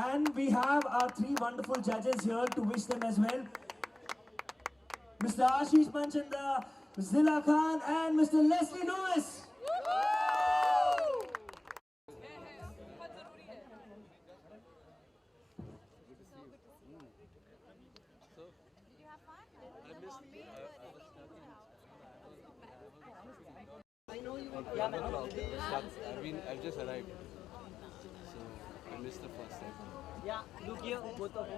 And we have our three wonderful judges here to wish them as well. Mr. Ashish Manchanda, Zilla Khan, and Mr. Leslie Lewis. I've just arrived, so I missed the first set. Yeah, look here, both of you.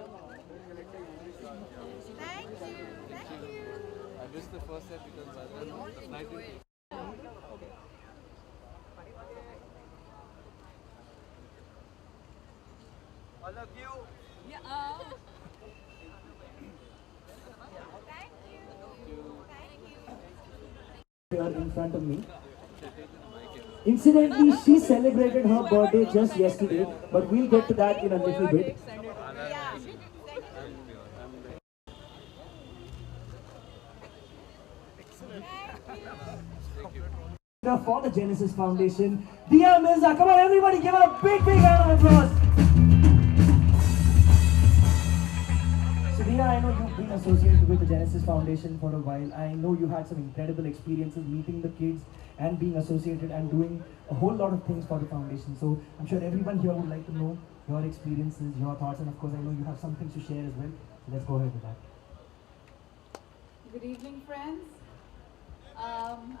Thank you. I missed the first set because by then the flight didn't take. All of you. Yeah. Thank you. Here in front of me. Incidentally, she celebrated her birthday just yesterday, but we'll get to that in a little bit. For the Genesis Foundation, Dia Mirza. Come on, everybody, give her a big round of applause. So, Dia, I know you've been associated with the Genesis Foundation for a while. I know you had some incredible experiences meeting the kids and being associated and doing a whole lot of things for the foundation. So, I'm sure everyone here would like to know your experiences, your thoughts, and of course, I know you have some things to share as well. So, let's go ahead with that. Good evening, friends.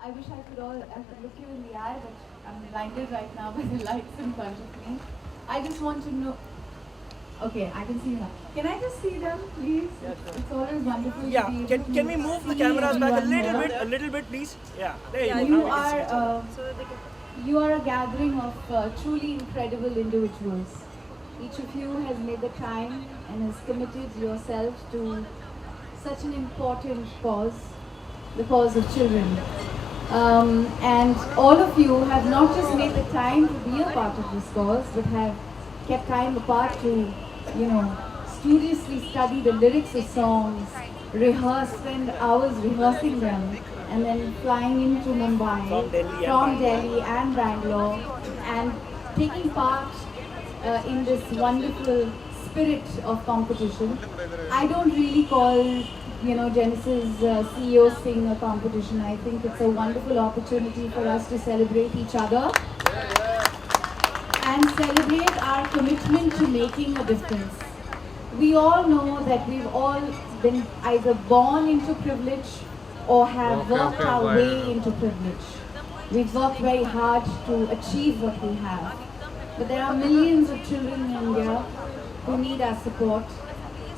I wish I could look you in the eye, but I'm blinded right now by the lights in front of me. I just want to know. Okay, I can see them. Can I just see them, please? Yeah, sure. It's always wonderful. Yeah, to be able can to we move the see cameras back a everyone little here. bit, please? Yeah, there you go. You Now we can see each other. you are a gathering of truly incredible individuals. Each of you has made the time and has committed yourself to such an important cause, the cause of children. And all of you have not just made the time to be a part of this cause, but have kept time apart to, studiously study the lyrics of songs, spend hours rehearsing them, and then flying into Mumbai From Delhi and Bangalore, and taking part in this wonderful spirit of competition. I don't really call Genesis CEOs thing a competition. I think it's a wonderful opportunity for us to celebrate each other and celebrate our commitment to making a difference. We all know that we've all been either born into privilege or have worked our way into privilege. We've worked very hard to achieve what we have. But there are millions of children in India who need our support.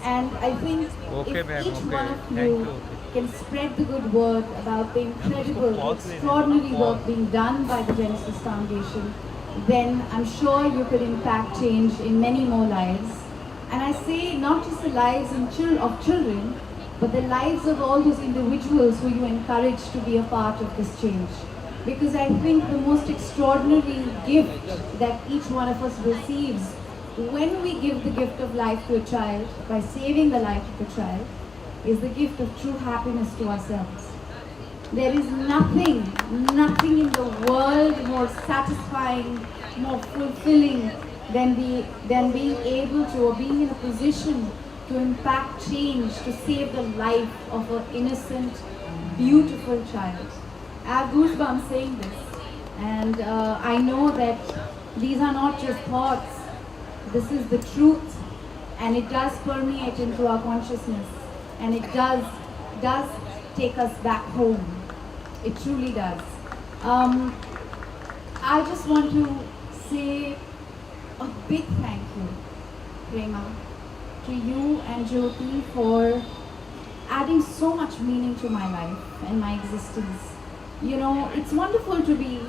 And I think if each one of you can spread the good word about the incredible, extraordinary work being done by the Genesis Foundation, then I'm sure you could impact change in many more lives. And I say not just the lives of children, but the lives of all those individuals who you encourage to be a part of this change. Because I think the most extraordinary gift that each one of us receives when we give the gift of life to a child, by saving the life of a child, is the gift of true happiness to ourselves. There is nothing in the world more satisfying, more fulfilling than being able to, or being in a position to impact change, to save the life of an innocent, beautiful child. I have goosebumps saying this, and I know that these are not just thoughts. This is the truth, and it does permeate into our consciousness, and it does take us back home. It truly does. I just want to say a big thank you, Prema, to you and Jyoti for adding so much meaning to my life and my existence. It's wonderful to be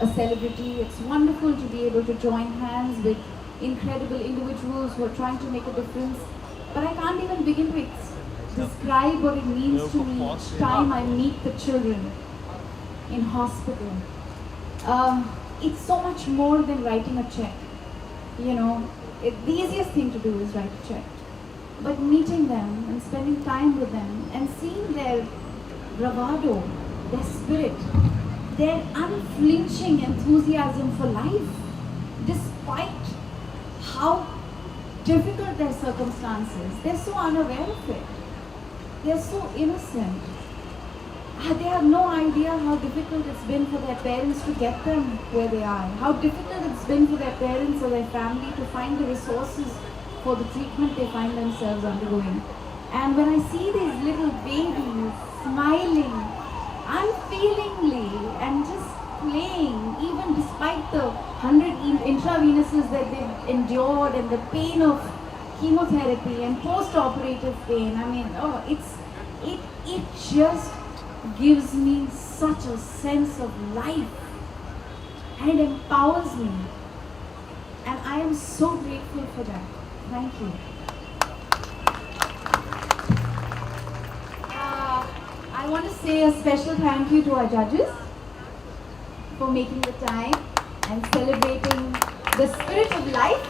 a celebrity. It's wonderful to be able to join hands with incredible individuals who are trying to make a difference. But I can't even begin to describe what it means to me each time I meet the children in hospital. It's so much more than writing a check. The easiest thing to do is write a check. But meeting them and spending time with them and seeing their bravado, their spirit, their unflinching enthusiasm for life, despite how difficult their circumstances, they're so unaware of it. They're so innocent. They have no idea how difficult it's been for their parents to get them where they are. How difficult it's been for their parents or their family to find the resources for the treatment they find themselves undergoing. And when I see these little babies smiling unfeelingly and just playing, even despite the 100 intravenous's that they've endured and the pain of chemotherapy and post-operative pain, I mean, it just gives me such a sense of life and it empowers me. And I am so grateful for that. Thank you. I want to say a special thank you to our judges for making the time and celebrating the spirit of life.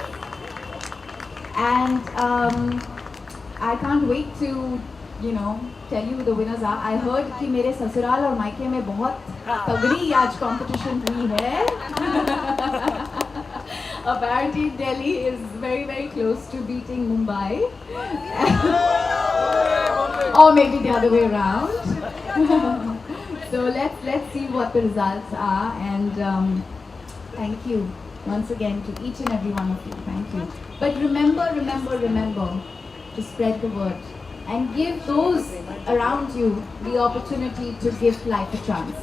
And I can't wait to, tell you who the winners are. I heard कि मेरे ससुराल और मायके में बहुत तगड़ी आज competition हुई है. Apparently Delhi is very, very close to beating Mumbai. Or maybe the other way around. So let's see what the results are, and thank you once again to each and every one of you. Thank you. But remember to spread the word and give those around you the opportunity to give life a chance,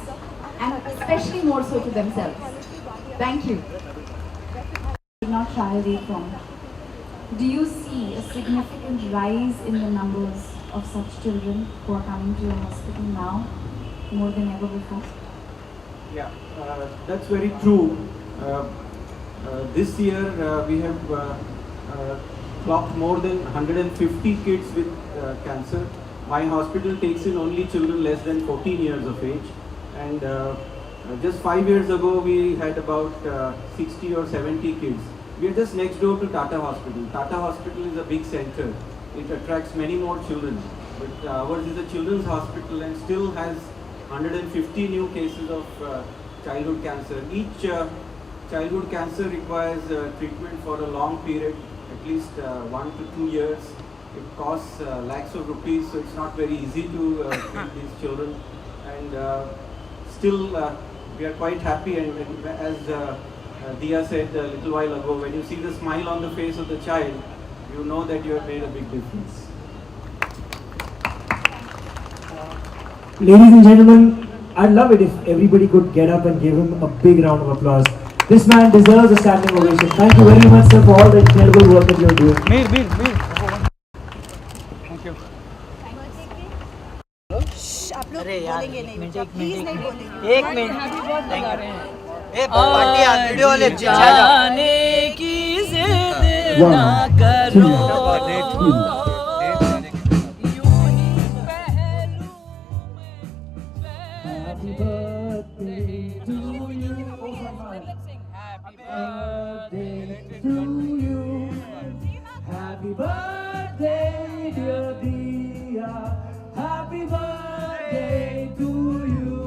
and especially more so to themselves. Thank you. Not shy away from. Do you see a significant rise in the numbers of such children who are coming to your hospital now, more than ever before? Yeah, that's very true. This year we have clocked more than 150 kids with cancer. My hospital takes in only children less than 14 years of age, and just 5 years ago we had about 60 or 70 kids. We are just next door to Tata Hospital. Tata Hospital is a big center. It attracts many more children, but ours is a children's hospital and still has 150 new cases of childhood cancer. Each childhood cancer requires treatment for a long period, at least 1 to 2 years. It costs lakhs of rupees, so it's not very easy to treat these children. And still, we are quite happy. And as Dia said a little while ago, when you see the smile on the face of the child, you know that you have made a big difference. Ladies and gentlemen, I'd love it if everybody could get up and give him a big round of applause. This man deserves a standing ovation. Thank you very much, sir, for all the incredible work that you're doing. Thank you. आप लोग बोलेंगे नहीं, please नहीं बोलेंगे. एक minute. Video वाले जाने की जिद ना करो. Happy birthday to you. Happy birthday to you. Happy birthday, dear Dia. Happy birthday to you.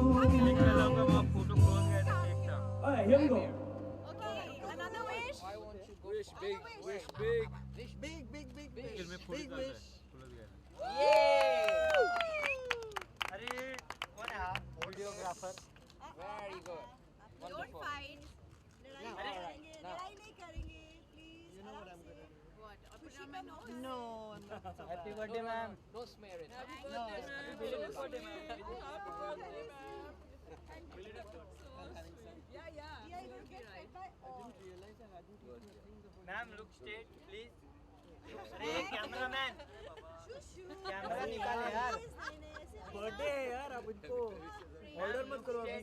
Alright, here we go. Okay, another wish. Wish big, wish big. Wish big, big, big, big, big wish. अरे कौन है videographer? Very good. Don't fight. लड़ाई नहीं करेंगे, please. You know what I'm gonna do? What? खुशी का note? No, I'm not. Happy birthday, ma'am. No smear it. Happy birthday, ma'am. Ma'am, look straight, please. अरे cameraman, camera निकाले यार. Birthday है यार, अब इनको ऑर्डर मत करो अभी.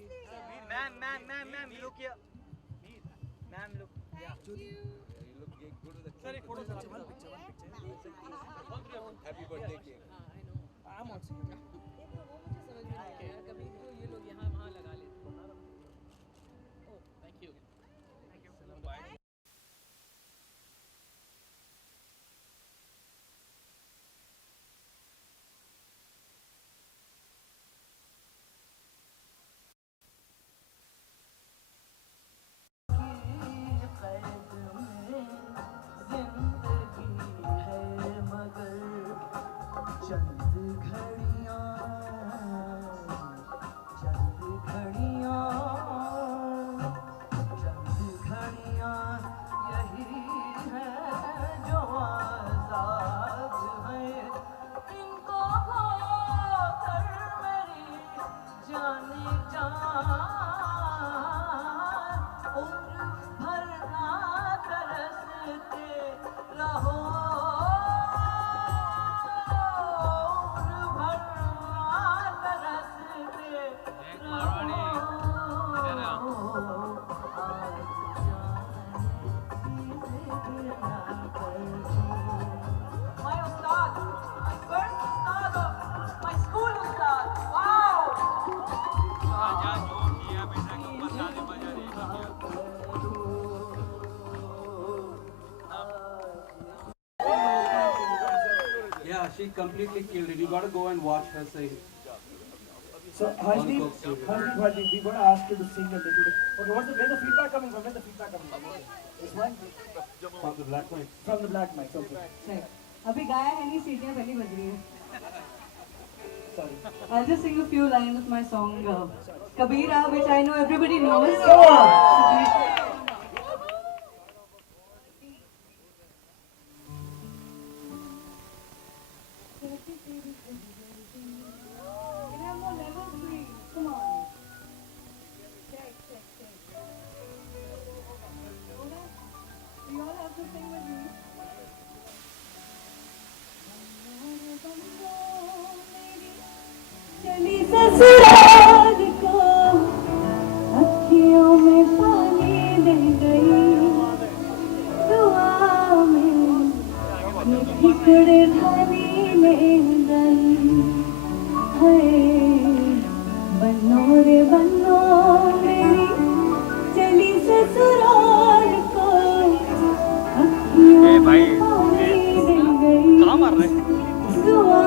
Ma'am, look here. Ma'am, look. You look good with the Sorry, cake. photo. Happy birthday cake. I'm on. she completely killed it. You gotta go and watch her sing. So Harshdeep, we got to ask you to sing a little bit. Okay, where's the feedback coming from? Where's the feedback coming from? Okay. This one? From the black mic. From the black mics, okay. Check. अभी गाया है नहीं सीटियाँ पहली बज रही है. Sorry. I'll just sing a few lines of my song Kabira, which I know everybody knows. Go on. Can I have more levels, please? Come on. Check. Do you all have to sing with me? चली ससुराल को अखियों में पानी दे गई दुआ में ये ठिकरे ढाली ले गई है बनो रे बनो मेरी चली ससुराल को अखियों में पानी दे गई दुआ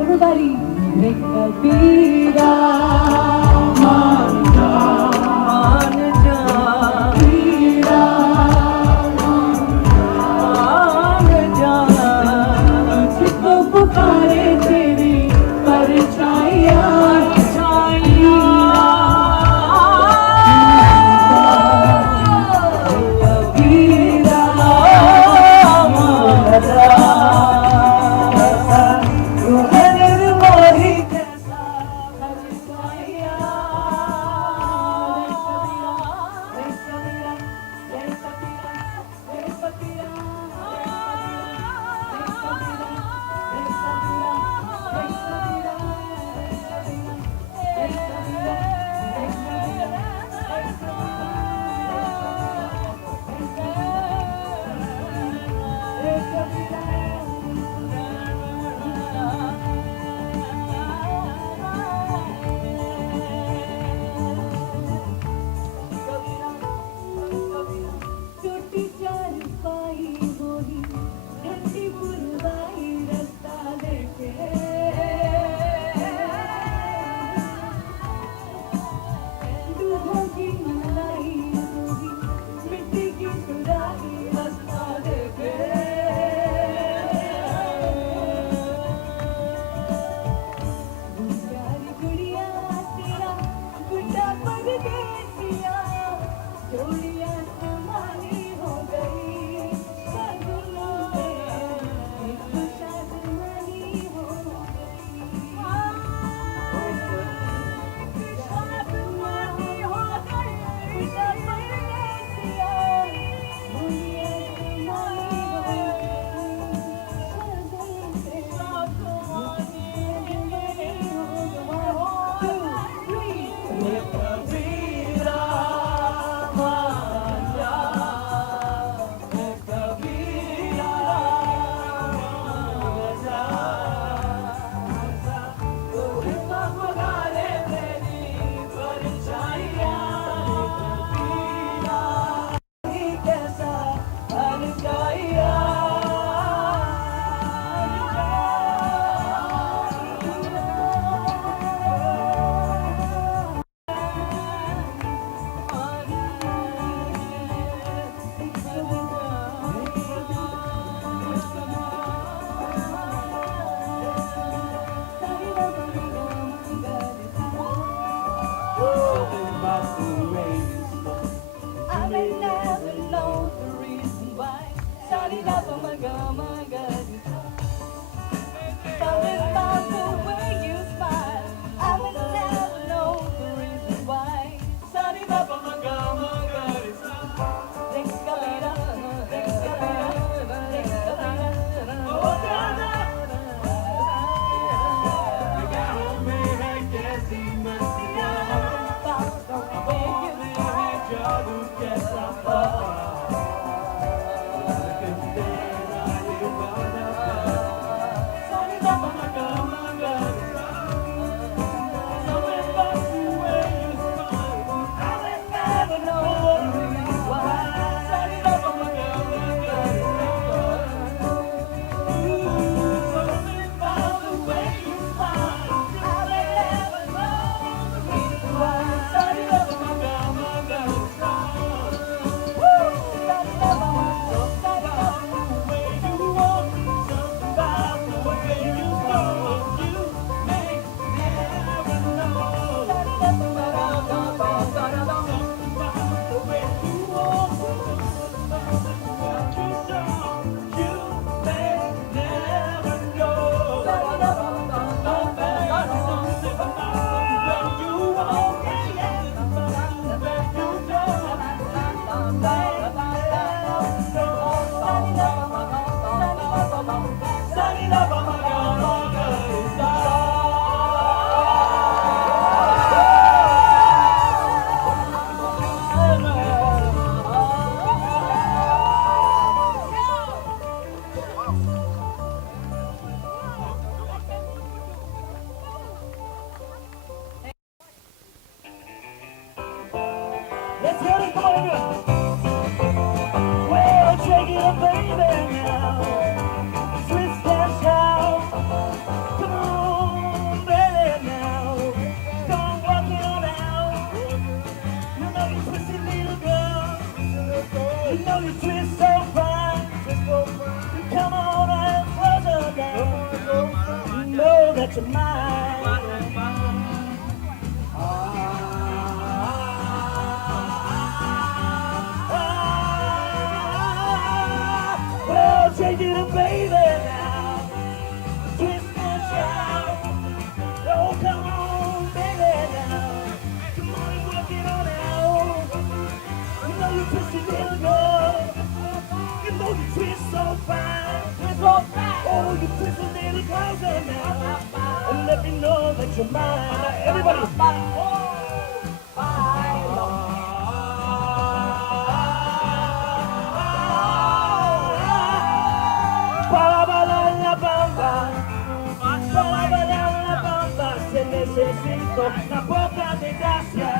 Everybody, make a kabira, man ja, kabira, man ja, तुझको पुकारे तेरी परछाइयाँ, kabira, man ja. Let's hear it, come on everyone. Well, shake it up, baby, now. Twist and shout. Come on, baby, now. Come on, walk it on out. You know you twisty little girl. You know you twist so fine. Come on and closer down. You know that you're mine. Well, take it up, baby, now. Twist and shout. Oh, come on, baby, now. Come on and work it on out. You know you twisty little girl. You know you twist so fine. Oh, you twist a little closer now. And let me know that you're mine. Everybody. Se necesito una poca de gracia,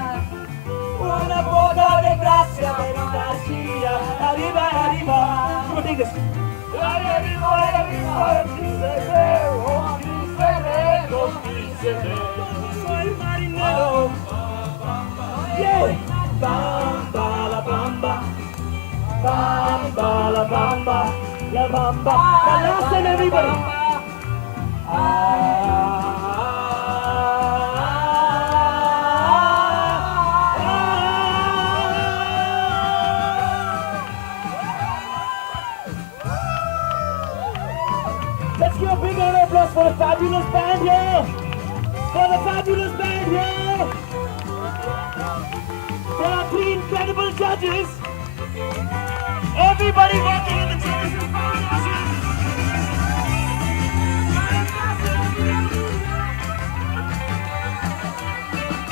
una poca de gracia, veritacía, arriba, arriba. Come on, take this. Arriba, soy marinero. Yeah. Bamba, la bamba, la bamba. Now listen, everybody. Let's give a big round of applause for the fabulous band here. For the fabulous band here. For our three incredible judges. Everybody working in the Genesis Foundation.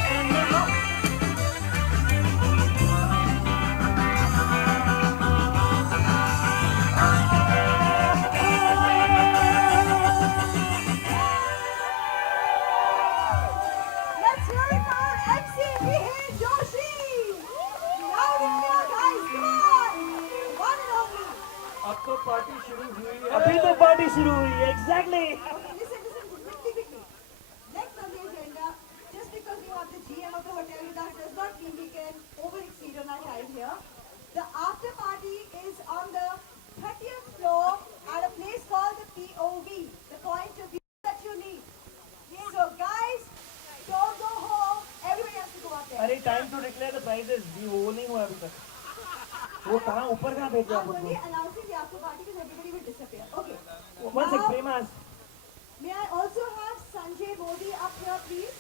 And now, Let's hear it for MC Mihir Joshi. Loud and clear, guys. Come on. One and only. अब तो party शुरू हुई है. अभी तो party शुरू हुई है. Exactly. Listen, quickly. Next on the agenda, just because we have the GM of the hotel with us does not mean we can over-exceed on our time here. The after party is on the 30th floor at a place called the POV, the point of view that you need. So guys, don't go home. Everybody has to go up there. अरे time to declare the prizes. वो नहीं हुआ अभी तक. वो कहाँ ऊपर कहाँ भेज दिया I'm आपको? only announcing the after party because everybody will disappear. Okay. One sec, Now, Premas. may I also have Sanjay Modi up here, please?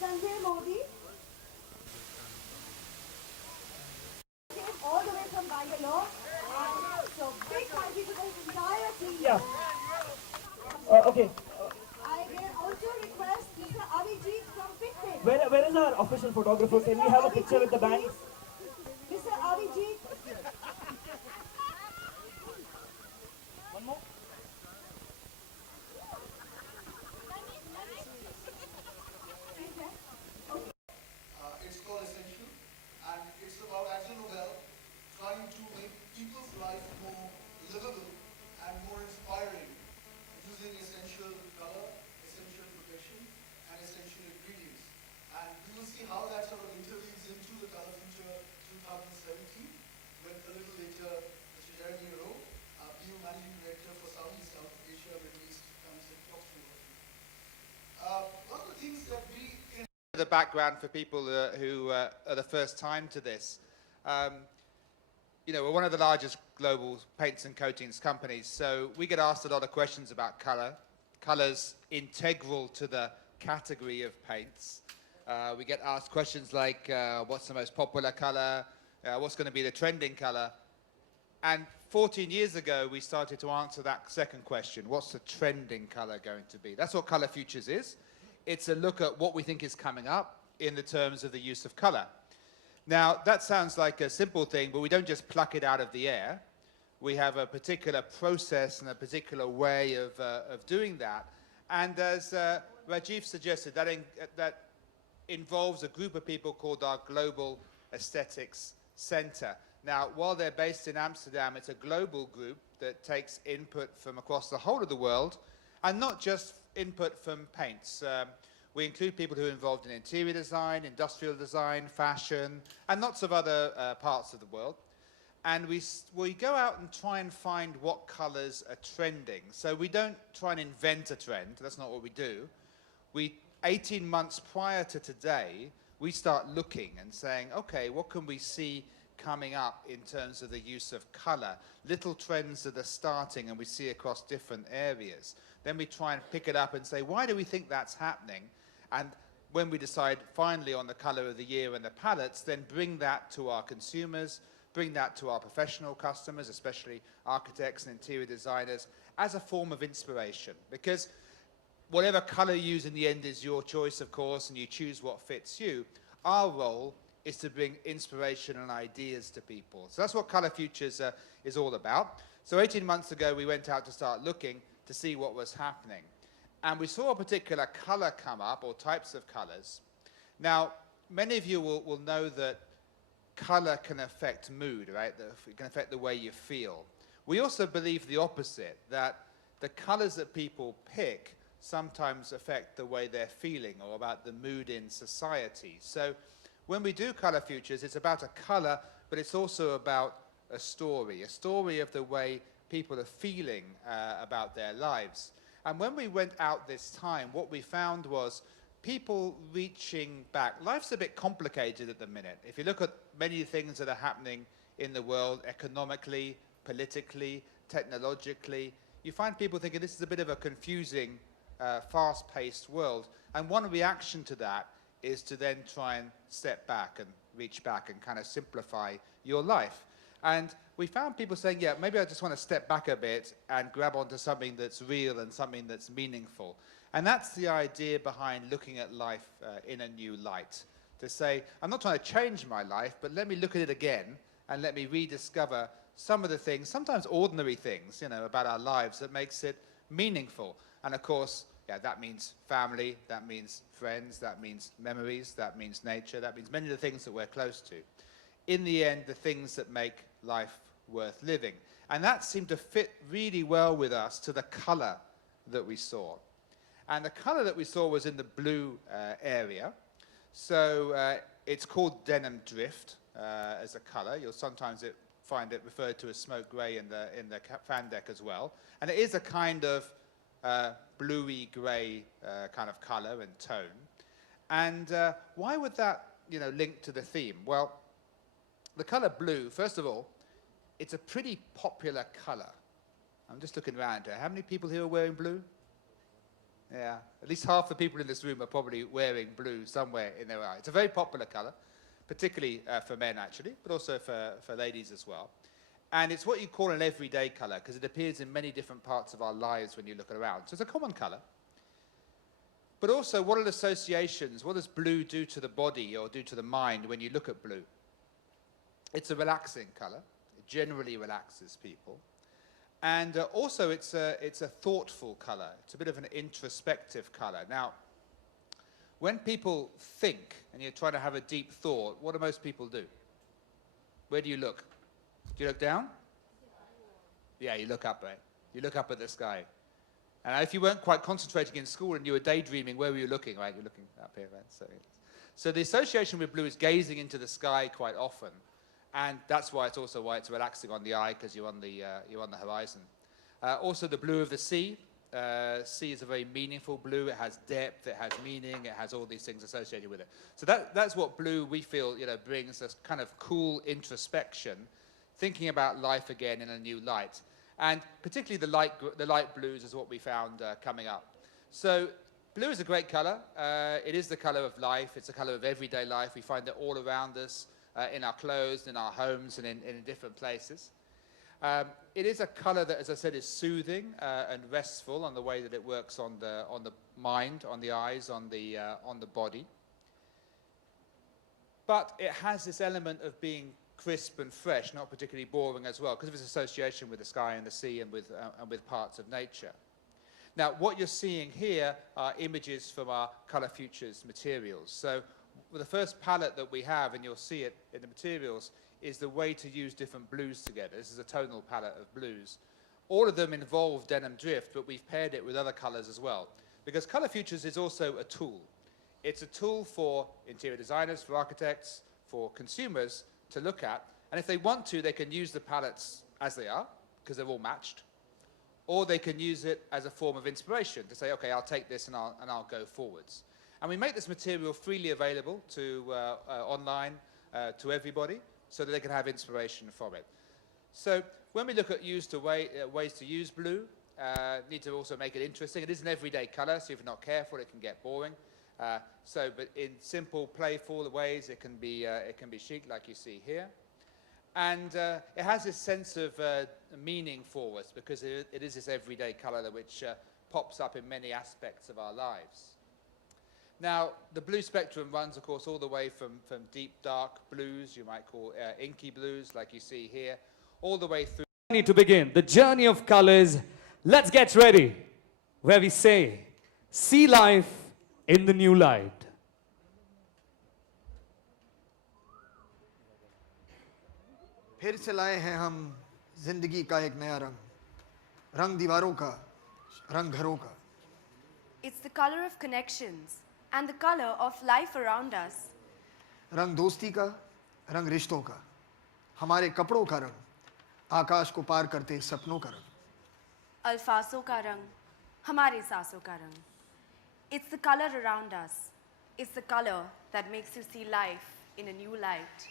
Sanjay Modi. Came all the way from Bangalore. And so big thank you to the entire team. Yeah. Okay. I will also request Mr. Abhijit from Fitbit. Where is our official photographer? Can we have a picture with the band? Mr. Abhijit. One more. It's called Essential, and it's about Axel Nobel trying to make people's life more livable and more inspiring using essential color, essential protection, and essential ingredients. And you will see how that sort of interweaves into the Color Future 2017, when a little later Mr. Jeremy Rowe, BU Managing Director for Southeast Asia, Middle East, comes and talks to you. One of the things that we The background for people who are the first time to this. You know, we're one of the largest global paints and coatings companies, so we get asked a lot of questions about colour. Colour's integral to the category of paints. We get asked questions like, what's the most popular colour? What's going to be the trending colour? And 14 years ago, we started to answer that second question. What's the trending colour going to be? That's what Colour Futures is. It's a look at what we think is coming up in the terms of the use of colour. Now, that sounds like a simple thing, but we don't just pluck it out of the air. We have a particular process and a particular way of doing that. And as Rajiv suggested, that involves a group of people called our Global aesthetics center. Now, while they're based in Amsterdam, it's a global group that takes input from across the whole of the world, and not just input from paints. We include people who are involved in interior design, industrial design, fashion, and lots of other parts of the world. And we go out and try and find what colors are trending. So we don't try and invent a trend. That's not what we do. 18 months prior to today, we start looking and saying, okay, what can we see coming up in terms of the use of color? Little trends that are starting and we see across different areas. Then we try and pick it up and say, why do we think that's happening? And when we decide finally on the color of the year and the palettes, then bring that to our consumers, bring that to our professional customers, especially architects and interior designers, as a form of inspiration. Because whatever color you use in the end is your choice, of course, and you choose what fits you. Our role is to bring inspiration and ideas to people. So that's what Color Futures is all about. So 18 months ago, we went out to start looking to see what was happening. And we saw a particular color come up, or types of colors. Now, many of you will know that color can affect mood, right? It can affect the way you feel. We also believe the opposite, that the colors that people pick sometimes affect the way they're feeling or about the mood in society. So when we do Color Futures, it's about a color, but it's also about a story of the way people are feeling about their lives. And when we went out this time, what we found was people reaching back. Life's a bit complicated at the minute. If you look at many things that are happening in the world, economically, politically, technologically, you find people thinking this is a bit of a confusing, fast-paced world. And one reaction to that is to then try and step back and reach back and kind of simplify your life. And we found people saying, yeah, maybe I just want to step back a bit and grab onto something that's real and something that's meaningful. And that's the idea behind looking at life in a new light. To say, I'm not trying to change my life, but let me look at it again and let me rediscover some of the things, sometimes ordinary things, about our lives that makes it meaningful. And of course, yeah, that means family, that means friends, that means memories, that means nature, that means many of the things that we're close to. In the end, the things that make life worth living. And that seemed to fit really well with us to the color that we saw. And the color that we saw was in the blue area. So it's called denim drift as a color. You'll sometimes find it referred to as smoke gray in the fan deck as well. And it is a kind of bluey gray kind of color and tone. And why would that link to the theme? Well, the color blue, first of all, it's a pretty popular color. I'm just looking around here. How many people here are wearing blue? Yeah, at least half the people in this room are probably wearing blue somewhere in their eye. It's a very popular color, particularly for men actually, but also for ladies as well. And it's what you call an everyday color because it appears in many different parts of our lives when you look around. So it's a common color. But also, what are the associations? What does blue do to the body or do to the mind when you look at blue? It's a relaxing color. It generally relaxes people. And also, it's a thoughtful color. It's a bit of an introspective color. Now, when people think and you're trying to have a deep thought, what do most people do? Where do you look? Do you look down? Yeah, you look up, right? You look up at the sky. And if you weren't quite concentrating in school and you were daydreaming, where were you looking, right? You're looking up here, right? So the association with blue is gazing into the sky quite often. And that's why it's relaxing on the eye, because you're on the horizon. Also, the blue of the sea. Sea is a very meaningful blue. It has depth, it has meaning, it has all these things associated with it. So that's what blue, we feel, brings this kind of cool introspection, thinking about life again in a new light. And particularly the light blues is what we found coming up. So blue is a great color. It is the color of life. It's the color of everyday life. We find it all around us. In our clothes, in our homes, and in different places. It is a color that, as I said, is soothing and restful on the way that it works on the mind, on the eyes, on the body. But it has this element of being crisp and fresh, not particularly boring as well, because of its association with the sky and the sea and with parts of nature. Now, what you're seeing here are images from our Color Futures materials. So the first palette that we have, and you'll see it in the materials, is the way to use different blues together. This is a tonal palette of blues. All of them involve denim drift, but we've paired it with other colors as well. Because Color Futures is also a tool. It's a tool for interior designers, for architects, for consumers to look at. And if they want to, they can use the palettes as they are, because they're all matched. Or they can use it as a form of inspiration to say, okay, I'll take this and I'll go forwards. And we make this material freely available to online to everybody so that they can have inspiration from it. So when we look at ways to use blue, need to also make it interesting. It is an everyday color, so if you're not careful, it can get boring. But in simple, playful ways, it can be chic, like you see here. And it has this sense of meaning for us because it is this everyday color which pops up in many aspects of our lives. Now, the blue spectrum runs, of course, all the way from deep, dark blues, you might call inky blues, like you see here, all the way through. Need to begin the journey of colors. Let's get ready, where we say, see life in the new light. फिर से लाए हैं हम जिंदगी का एक नया रंग, रंग दीवारों का, रंग घरों का. It's the color of connections and the color of life around us. रंग दोस्ती का, रंग रिश्तों का, हमारे कपड़ों का रंग, आकाश को पार करते सपनों का रंग. अल्फाजों का रंग, हमारे सांसों का रंग. It's the color around us. It's the color that makes you see life in a new light.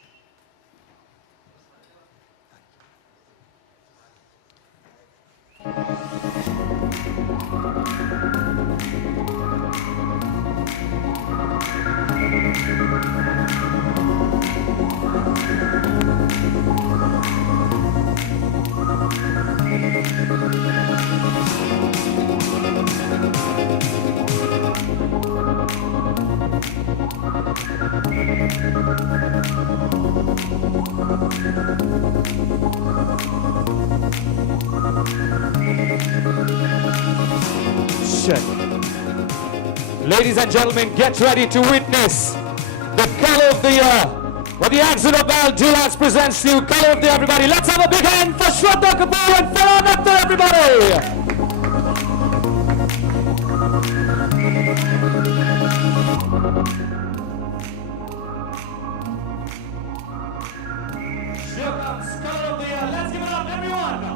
Ladies and gentlemen, get ready to witness the color of the year. What the Accent of Val Deluxe presents to you, color of the year, everybody. Let's have a big hand for Shraddha Kapoor and Farhan Akhtar, everybody. Here comes color of the year. Let's give it up, everyone.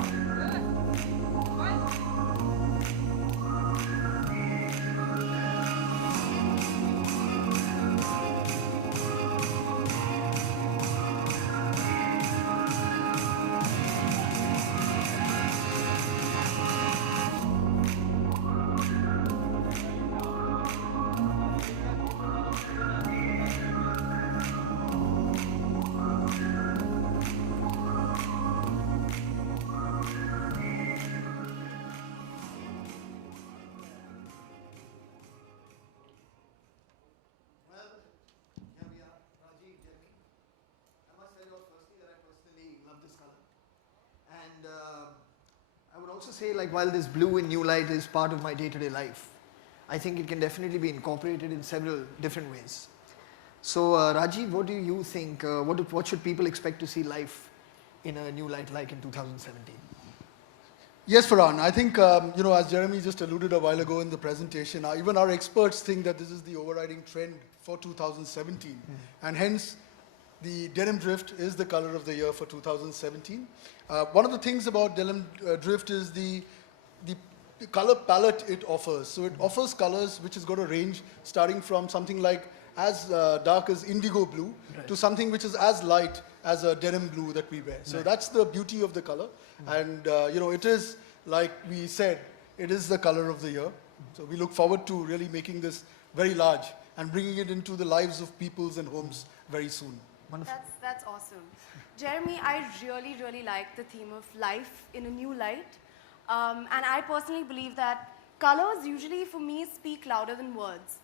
I would also say, like, while this blue in new light is part of my day-to-day life, I think it can definitely be incorporated in several different ways. So, Rajiv, what do you think? What should people expect to see life in a new light like in 2017? Yes, Farhan. I think, as Jeremy just alluded a while ago in the presentation, even our experts think that this is the overriding trend for 2017. And hence, the denim drift is the color of the year for 2017. One of the things about denim drift is the color palette it offers. So it offers colors which is going to range starting from something like as dark as indigo blue to something which is as light as a denim blue that we wear. So that's the beauty of the color. And, it is, like we said, it is the color of the year. So we look forward to really making this very large and bringing it into the lives of peoples and homes very soon. Wonderful. That's awesome. Jeremy, I really, really like the theme of life in a new light. And I personally believe that colors usually, for me, speak louder than words.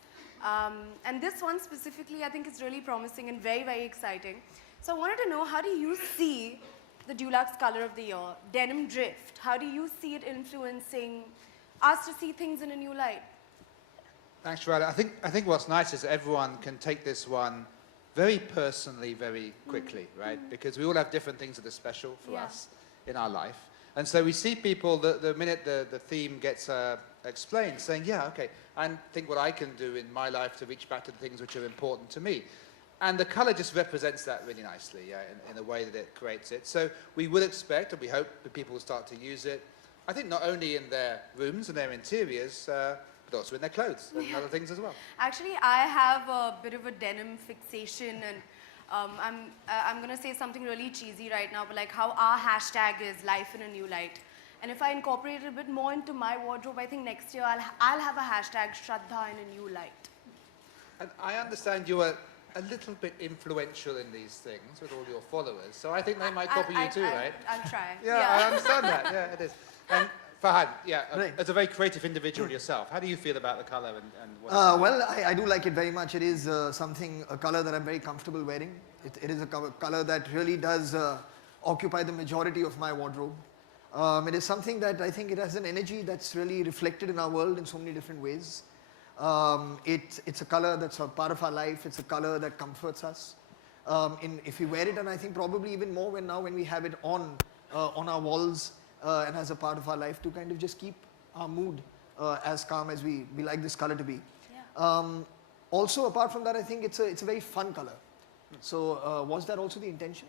And this one specifically, I think is really promising and very, very exciting. So I wanted to know, how do you see the Dulux color of the year, denim drift? How do you see it influencing us to see things in a new light? Thanks, Sharada. I think what's nice is that everyone can take this one very personally, very quickly, right? Because we all have different things that are special for us in our life. And so we see people, the minute the theme gets explained, saying, yeah, okay, I think what I can do in my life to reach back to the things which are important to me. And the colour just represents that really nicely, in the way that it creates it. So we will expect, and we hope that people will start to use it, I think not only in their rooms and their interiors, but also in their clothes and other things as well. Actually, I have a bit of a denim fixation, and I'm going to say something really cheesy right now, but like how our hashtag is life in a new light. And if I incorporate it a bit more into my wardrobe, I think next year I'll have a hashtag Shraddha in a new light. And I understand you are a little bit influential in these things with all your followers, so I think they might copy you too, right? I'll try. Yeah, I understand that. Yeah, it is. And Fahad, Right. as a very creative individual yourself, how do you feel about the colour and what? Well, I do like it very much. It is a color that I'm very comfortable wearing. It is a color that really does occupy the majority of my wardrobe. It is something that I think it has an energy that's really reflected in our world in so many different ways. It's a color that's a part of our life. It's a color that comforts us. If we wear it, and I think probably even more when we have it on our walls and as a part of our life to kind of just keep our mood as calm as we like this color to be. Yeah. Also, apart from that, I think it's a very fun color. So was that also the intention?